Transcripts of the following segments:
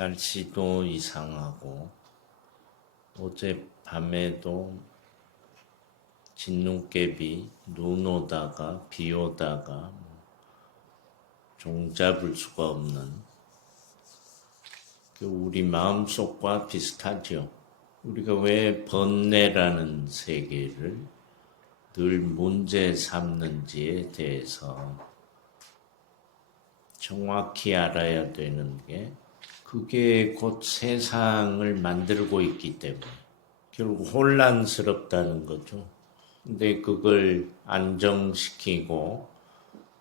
날씨도 이상하고 어젯밤에도 진눈깨비 눈 오다가 비 오다가 종잡을 수가 없는 우리 마음속과 비슷하죠. 우리가 왜 번뇌라는 세계를 늘 문제 삼는지에 대해서 정확히 알아야 되는 게 그게 곧 세상을 만들고 있기 때문에 결국 혼란스럽다는 거죠. 근데 그걸 안정시키고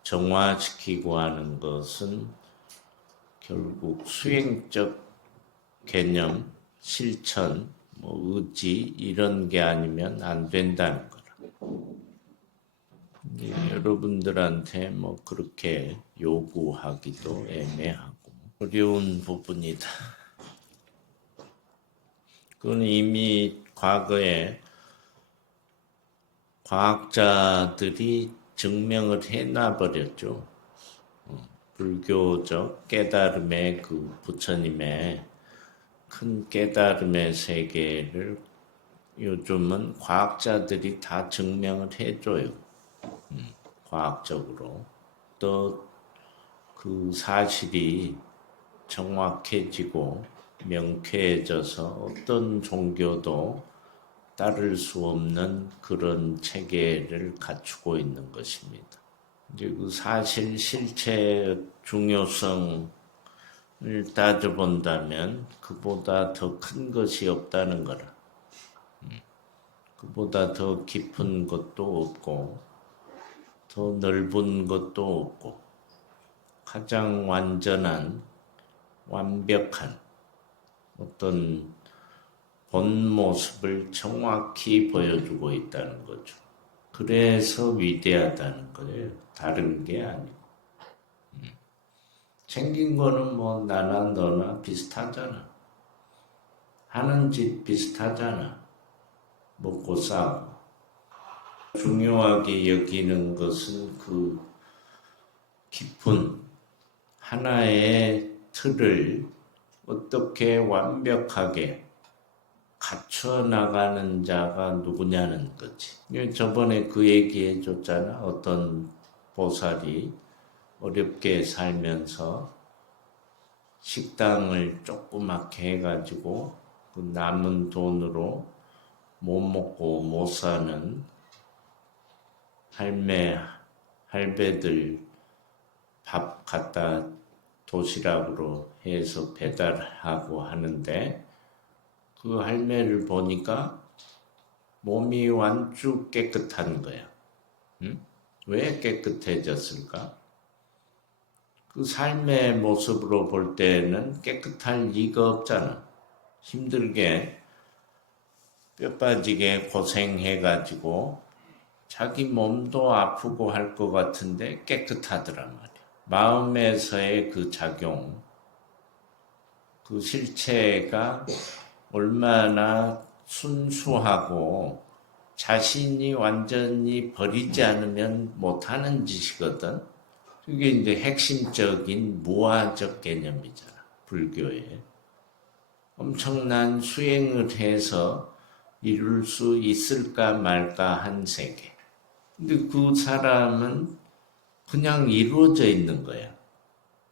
정화시키고 하는 것은 결국 수행적 개념, 실천, 의지 이런 게 아니면 안 된다는 거라. 여러분들한테 그렇게 요구하기도 애매하고 어려운 부분이다. 그건 이미 과거에 과학자들이 증명을 해놔버렸죠. 불교적 깨달음의 그 부처님의 큰 깨달음의 세계를 요즘은 과학자들이 다 증명을 해줘요. 과학적으로. 또 그 사실이 정확해지고 명쾌해져서 어떤 종교도 따를 수 없는 그런 체계를 갖추고 있는 것입니다. 이제 그 사실 실체의 중요성을 따져본다면 그보다 더 큰 것이 없다는 거라. 그보다 더 깊은 것도 없고 더 넓은 것도 없고 가장 완전한 완벽한 어떤 본 모습을 정확히 보여주고 있다는 거죠. 그래서 위대하다는 거예요. 다른 게 아니고. 생긴 거는 나나 너나 비슷하잖아. 하는 짓 비슷하잖아. 먹고 싸고. 중요하게 여기는 것은 그 깊은 하나의 틀을 어떻게 완벽하게 갖춰 나가는 자가 누구냐는 거지. 저번에 그 얘기 해줬잖아. 어떤 보살이 어렵게 살면서 식당을 조그맣게 해가지고 그 남은 돈으로 못 먹고 못 사는 할배들 밥 갖다 도시락으로 해서 배달하고 하는데 그 할매를 보니까 몸이 완주 깨끗한 거야. 왜 깨끗해졌을까? 그 삶의 모습으로 볼 때는 깨끗할 리가 없잖아. 힘들게 뼈 빠지게 고생해가지고 자기 몸도 아프고 할 것 같은데 깨끗하더란 말이야. 마음에서의 그 작용, 그 실체가 얼마나 순수하고 자신이 완전히 버리지 않으면 못하는 짓이거든. 그게 이제 핵심적인 무아적 개념이잖아. 불교에. 엄청난 수행을 해서 이룰 수 있을까 말까 한 세계. 근데 그 사람은 그냥 이루어져 있는 거야.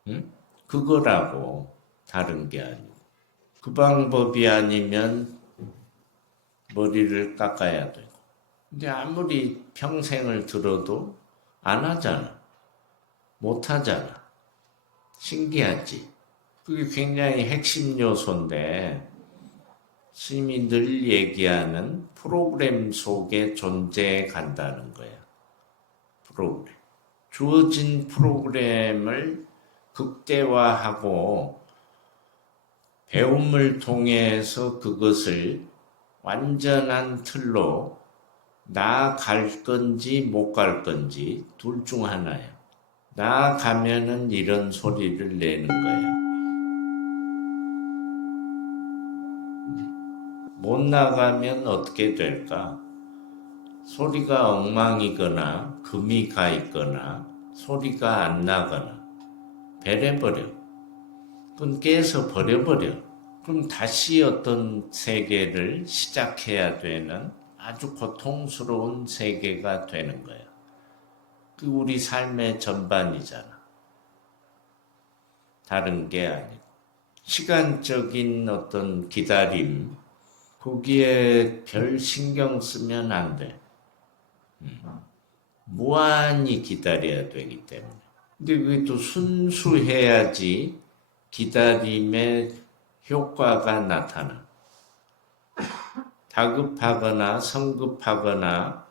응? 그거라고 다른 게 아니고. 그 방법이 아니면 머리를 깎아야 되고. 근데 아무리 평생을 들어도 안 하잖아. 못 하잖아. 신기하지? 그게 굉장히 핵심 요소인데 스님이 늘 얘기하는 프로그램 속에 존재해 간다는 거야. 프로그램. 주어진 프로그램을 극대화하고 배움을 통해서 그것을 완전한 틀로 나아갈 건지 못 갈 건지 둘 중 하나야. 나아가면은 이런 소리를 내는 거야. 못 나가면 어떻게 될까? 소리가 엉망이거나 금이 가 있거나 소리가 안 나거나 배려버려. 그건 깨서 버려버려. 그럼 다시 어떤 세계를 시작해야 되는 아주 고통스러운 세계가 되는 거야. 그 우리 삶의 전반이잖아. 다른 게 아니고. 시간적인 어떤 기다림, 거기에 별 신경 쓰면 안 돼. 무한히 기다려야 되기 때문에. 근데 그게 또 순수해야지 기다림의 효과가 나타나. 다급하거나 성급하거나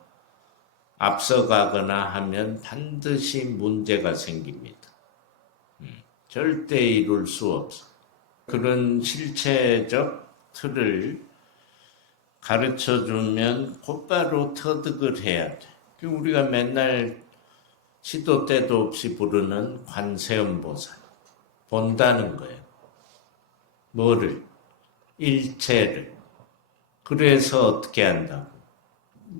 앞서가거나 하면 반드시 문제가 생깁니다. 절대 이룰 수 없어. 그런 실체적 틀을 가르쳐주면 곧바로 터득을 해야 돼. 우리가 맨날 시도 때도 없이 부르는 관세음보살. 본다는 거예요. 뭐를? 일체를. 그래서 어떻게 한다고?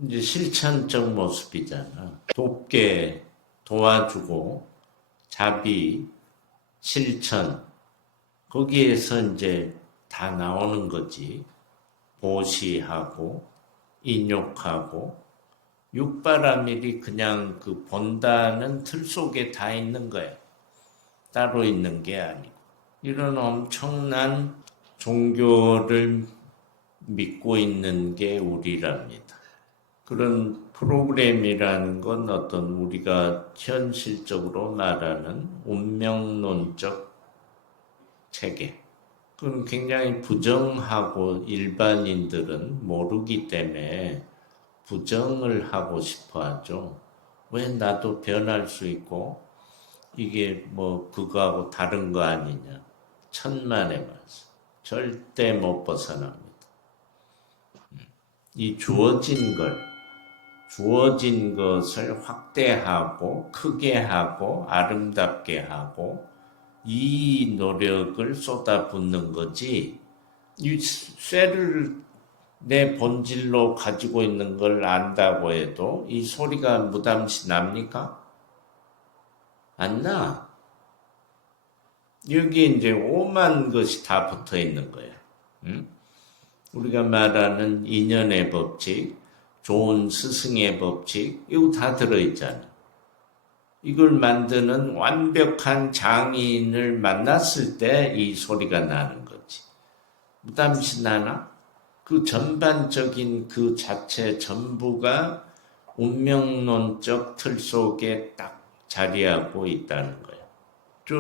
이제 실천적 모습이잖아. 돕게 도와주고, 자비, 실천. 거기에서 이제 다 나오는 거지. 보시하고, 인욕하고, 육바라밀이 그냥 그 본다는 틀 속에 다 있는 거야. 따로 있는 게 아니고. 이런 엄청난 종교를 믿고 있는 게 우리랍니다. 그런 프로그램이라는 건 어떤 우리가 현실적으로 말하는 운명론적 체계. 그건 굉장히 부정하고 일반인들은 모르기 때문에 부정을 하고 싶어 하죠. 왜 나도 변할 수 있고 이게 뭐 그거하고 다른 거 아니냐. 천만의 말씀. 절대 못 벗어납니다. 이 주어진 것을 확대하고 크게 하고 아름답게 하고 이 노력을 쏟아붓는 거지. 이 쇠를 내 본질로 가지고 있는 걸 안다고 해도 이 소리가 무담시 납니까? 안 나. 여기 이제 오만 것이 다 붙어 있는 거야. 응? 우리가 말하는 인연의 법칙, 좋은 스승의 법칙, 이거 다 들어있잖아. 이걸 만드는 완벽한 장인을 만났을 때 이 소리가 나는 거지. 무담시 나나? 그 전반적인 그 자체 전부가 운명론적 틀 속에 딱 자리하고 있다는 거예요.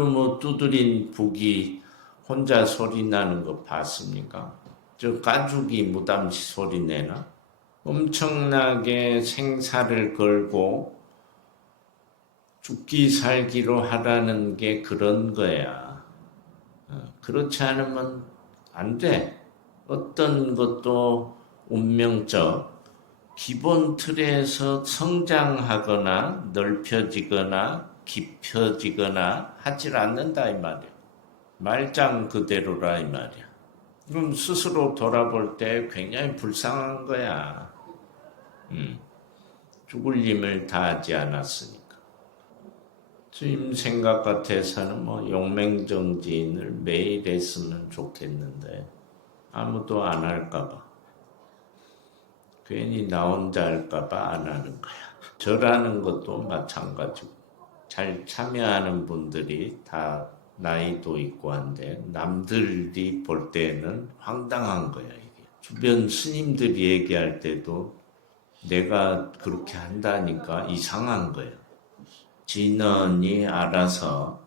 뭐 두드린 북이 혼자 소리 나는 거 봤습니까? 저 가죽이 무담시 소리 내나? 엄청나게 생사를 걸고 죽기 살기로 하라는 게 그런 거야. 그렇지 않으면 안 돼. 어떤 것도 운명적 기본 틀에서 성장하거나 넓혀지거나 깊어지거나 하질 않는다 이 말이야. 말짱 그대로라 이 말이야. 그럼 스스로 돌아볼 때 굉장히 불쌍한 거야. 죽을 힘을 다하지 않았으니까. 주임 생각 같아서는 뭐 용맹정지인을 매일 했으면 좋겠는데 아무도 안 할까봐. 괜히 나 혼자 할까봐 안 하는 거야. 저라는 것도 마찬가지고. 잘 참여하는 분들이 다 나이도 있고 한데 남들이 볼 때는 황당한 거야 이게. 주변 스님들이 얘기할 때도 내가 그렇게 한다니까 이상한 거야. 진언이 알아서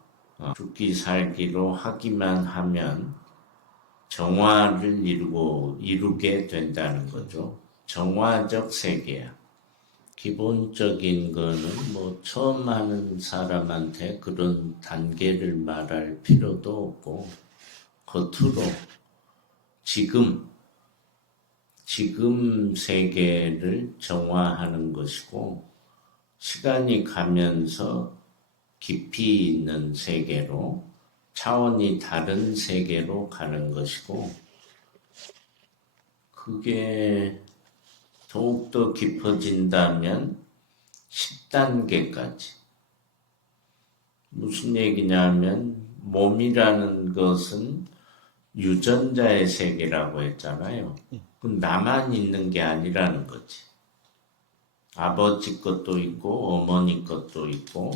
죽기 살기로 하기만 하면 정화를 이루게 된다는 거죠. 정화적 세계야. 기본적인 거는 뭐 처음 하는 사람한테 그런 단계를 말할 필요도 없고 겉으로 지금 세계를 정화하는 것이고 시간이 가면서 깊이 있는 세계로 차원이 다른 세계로 가는 것이고 그게 더욱더 깊어진다면 10단계까지 무슨 얘기냐면 몸이라는 것은 유전자의 세계라고 했잖아요. 그 나만 있는 게 아니라는 거지. 아버지 것도 있고 어머니 것도 있고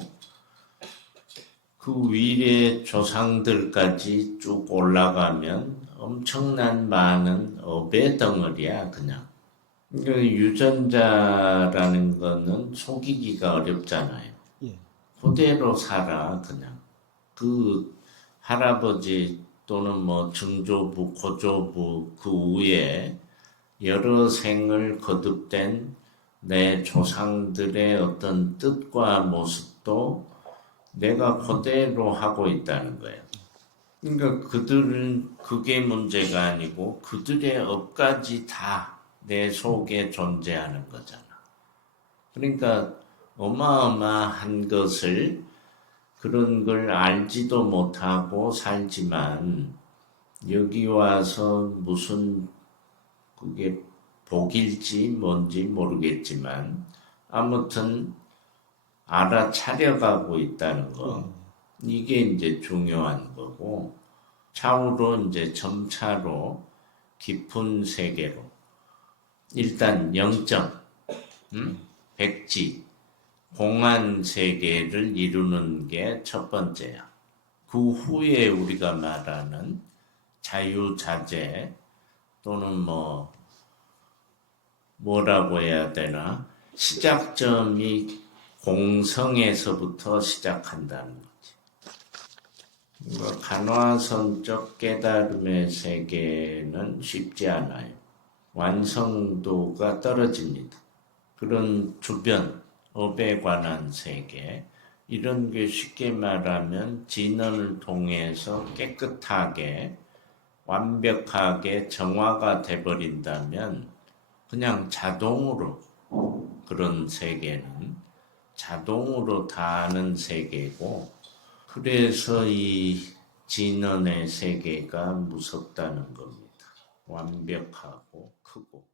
그 위에 조상들까지 쭉 올라가면 엄청난 많은 업의 덩어리야 그냥. 그러니까 유전자라는 거는 속이기가 어렵잖아요. 예. 그대로 살아 그냥. 그 할아버지 또는 뭐 증조부, 고조부 그 위에 여러 생을 거듭된 내 조상들의 어떤 뜻과 모습도 내가 그대로 하고 있다는 거예요. 그러니까 그들은 그게 문제가 아니고 그들의 업까지 다 내 속에 존재하는 거잖아. 그러니까 어마어마한 것을 그런 걸 알지도 못하고 살지만 여기 와서 무슨 그게 복일지 뭔지 모르겠지만 아무튼 알아차려가고 있다는 거. 이게 이제 중요한 거고 차후로 이제 점차로 깊은 세계로 일단 영적, 백지, 공안 세계를 이루는 게 첫 번째야. 그 후에 우리가 말하는 자유자재 또는 뭐라고 해야 되나 시작점이 공성에서부터 시작한다는 거지. 간화선적 깨달음의 세계는 쉽지 않아요. 완성도가 떨어집니다. 그런 주변, 업에 관한 세계, 이런 게 쉽게 말하면 진언을 통해서 깨끗하게, 완벽하게 정화가 돼버린다면 그냥 자동으로 그런 세계는 자동으로 다 아는 세계고 그래서 이 진언의 세계가 무섭다는 겁니다. 완벽하고 크고.